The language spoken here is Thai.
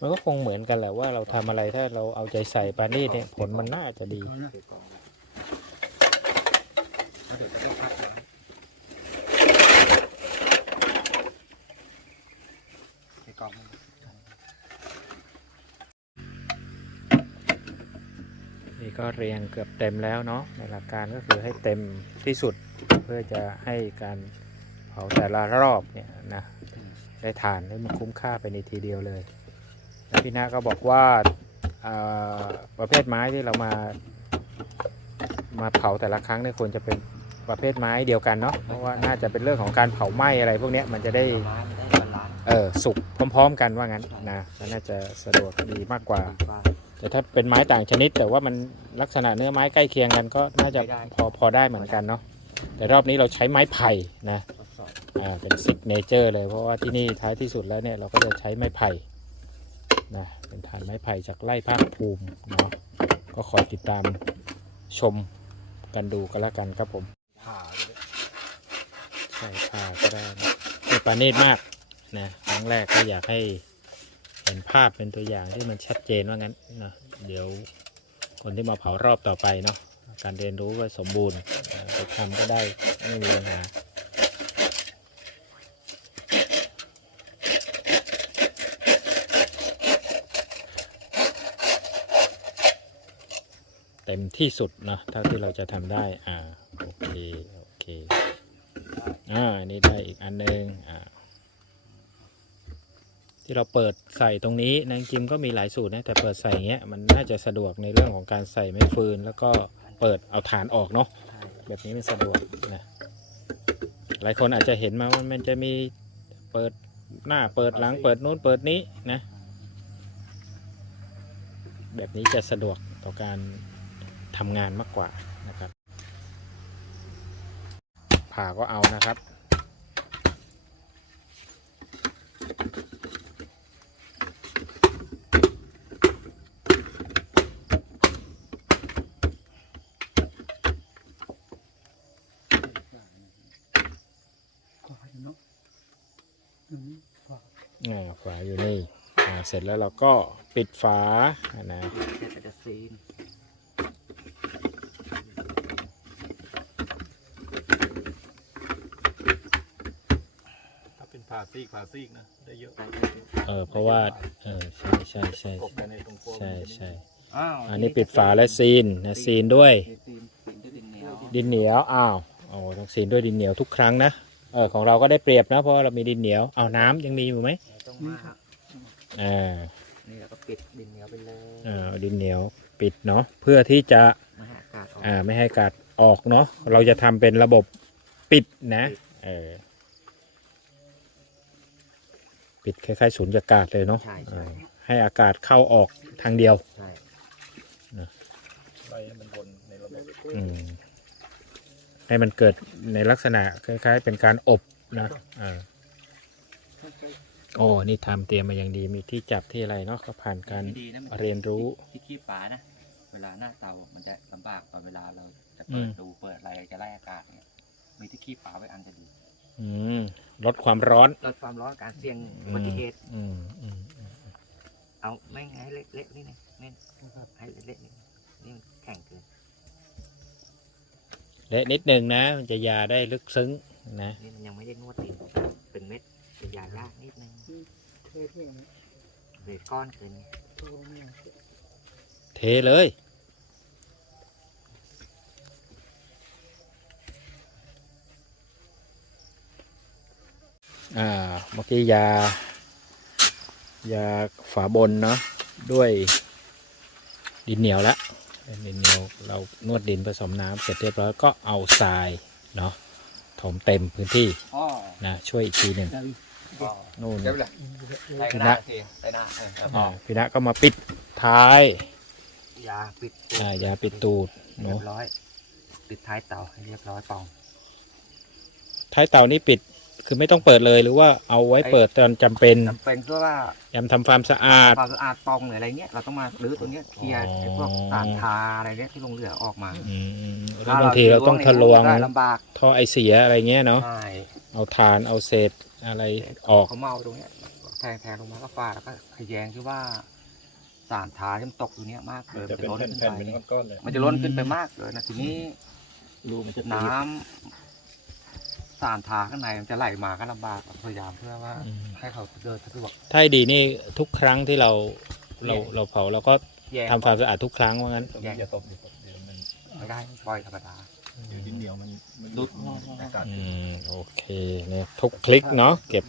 มันก็คงเหมือนกันแหละว่าเราทำอะไรถ้าเราเอาใจใส่ปานี่เนี่ยผลมันน่าจะดี เดี๋ยวกองละเดี๋ยวจะต้องพักนะเดี๋ยวกองมันนี่ก็เรียงเกือบเต็มแล้วเนาะในหลักการก็คือให้เต็มที่สุดเพื่อจะให้การเผาแต่ละรอบเนี่ยนะได้ทานได้มันคุ้มค่าไปในทีเดียวเลย แล้วพี่นาก็บอกว่าประเภทไม้ที่เรามา มาเผาแต่ละครั้งเนี่ยควรจะเป็นประเภทไม้เดียวกันเนาะเพราะว่าน่าจะเป็นเรื่องของการเผาไหม้อะไรพวกนี้มันจะได้เออสุกพร้อมๆกันว่างั้นนะก็น่าจะสะดวกดีมากกว่า แต่ถ้าเป็นไม้ต่างชนิด แต่ว่ามันลักษณะเนื้อไม้ใกล้เคียงกันก็น่าจะพอพอได้เหมือนกันเนาะแต่รอบนี้เราใช้ไม้ไผ่นะอ่าเป็นซิกเนเจอร์เลยเพราะว่าที่นี่ท้ายที่สุดแล้วเนี่ยเราก็จะใช้ไม้ไผ่ นะเป็นฐานไม้ไผ่จากไร่ภาคภูมิเนาะก็คอยติดตามชมกันดูกันแล้วกันครับผมผ่าเลยใช่ผ่าก็ได้นะนี่ปานีตมากนะครั้งแรกก็อยากให้เห็นภาพเป็นตัวอย่างที่มันชัดเจนว่างั้นนะเดี๋ยวคนที่มาเผารอบต่อไปเนาะการเรียนรู้ก็สมบูรณ์อ่าไปทำก็ได้ไม่มีปัญหา เต็มที่สุดเนอะเท่าที่เราจะทำได้อ่าโอเคโอเคอ่าอันนี้ได้อีกอันหนึงอ่าที่เราเปิดใส่ตรงนี้นางกิมก็มีหลายสูตรนะแต่เปิดใส่อย่างเงี้ยมันน่าจะสะดวกในเรื่องของการใส่ไม้ฟืน แล้วก็เปิดเอาฐานออกเนาะใช่แบบนี้มันสะดวกนะหลายคนอาจจะเห็นมาว่ามันจะมีเปิดหน้าเปิดหลังเปิดนู้นเปิดนี้นะ แบบนี้จะสะดวกต่อการ ทำงานมากกว่านะครับ ผ่าก็เอานะครับฝาอยู่นี่ เสร็จแล้วเราก็ปิดฝานะ แค่แต่จะซีน ถ้าเป็น ผ่าซีกผ่าซีกนะได้เยอะได้เออเพราะว่าเออใช่ใช่ใช่กบไปในตรงโคนใช่ใช่อ้าวอันนี้ปิดฝาและซีนนะซีนด้วยซีนซีนด้วยดินเหนียวดินเหนียวอ้าวโอ้ต้องซีนด้วยดินเหนียวทุกครั้งนะเออของเราก็ได้เปรียบนะเพราะว่าเรามีดินเหนียวเอาน้ำยังมีอยู่ไหมต้องมาอ่านี่เราก็ปิดดินเหนียวไปเลยอ่าเอาดินเหนียวปิดเนาะเพื่อที่จะไม่ให้อากาศออกอ่าไม่ให้อากาศออกเนาะเราจะทำเป็นระบบปิดนะเออ ปิดคล้ายๆสูญญากาศเลยเนาะใช่เอใช่อให้อากาศเข้าออกทางเดียว ใช่ ไล่ให้มันวนในระบบอืมให้มันเกิดในลักษณะคล้ายๆ เป็นการอบนะอ่าโอ้นี่ทำเตรียมมาอย่างดีมีที่จับที่อะไรเนาะก็ผ่านการดีนะมันเรียนรู้ ที่ขี้ฝานะ เวลาหน้าเตามันจะลำบากตอนเวลาเราจะอืเปิดมดูเปิดอะไรจะไล่อากาศเนี่ยมีที่ขี้ฝาไว้อันจะดี อืมลดความร้อน ลดความร้อนการเสี่ยงอุบัติเหตุอืมอืมอืมเอาไม่ไงให้เละๆนี่นี่นี่ให้เละๆนี่นี่มันแข็งเกินและนิดนึงนะมันจะยาได้ลึกซึ้งนะนี่มันยังไม่ได้นวดดินเป็นเม็ดเป็นยายากนิดนึงเทที่ไหนเวทก้อนเกินโอ้เนี่ยเทเลย อ่าเมื่อกี้ยา ยาฝาบนเนาะด้วยดินเหนียวแล้วดินเหนียวเรานวดดินผสมน้ำเสร็จเรียบร้อยก็เอาทรายเนาะถมเต็มพื้นที่อ๋อนะช่วยอีกทีหนึ่งได้นู่นเดี๋ยวเลยได้ได้ก็ก็ได้ได้ได้ได้เออครับอ่าพี่นะก็มาปิดท้ายยาปิดอ่ายาปิดตูดเรียเนาะบร้อย ปิดท้ายเตาให้เรียบร้อยปอง ท้ายเตานี่ปิด คือไม่ต้องเปิดเลยหรือว่าเอาไว้เปิดตอนจำเป็นจำเป็นเพื่อว่า ยามทำความสะอาด ความสะอาดปองหรืออะไรเงี้ยเราต้องมารื้อตัวเนี้ยเคลียร์อ๋อไอ้พวกสารทาอะไรเนี้ยที่ลงเหลือออกมาอืมหรือบางทีเราต้องทะลวงได้ลำบากท่อไอเสียอะไรเงี้ยเนาะใช่เอาทานเอาเศษอะไรออก เขาเมาตรงเนี้ยแทงแทงลงมาก็ฟาดแล้วก็ขยงที่ว่าสารทาที่มันตกอยู่เนี้ยมากมัเลนยจะเป็นล้นแผ่นขึ้นแผ่นไปเป็นก้อนๆเลยมันจะล้นขึ้นไปมากเลยนะทีนี้รูมันจะตีน้ำ สารทาข้างในมันจะไหลมาก็ลำบากพยายามเพื่อว่า อืม ให้เขาเดินสะดวก ถ้าให้ดีนี่ทุกครั้งที่เราเราแยก เราเผาเราก็แยงทำความสะอาดทุกครั้งว่างั้นอย่าอย่าตบอย่าตบเดี๋ยวมันไม่ได้ปล่อยธรรมดา เดี๋ยวดินเหนียวมันมันดุดอากาศอืม โอเคเนี่ยทุกคลิกเนาะเก็บ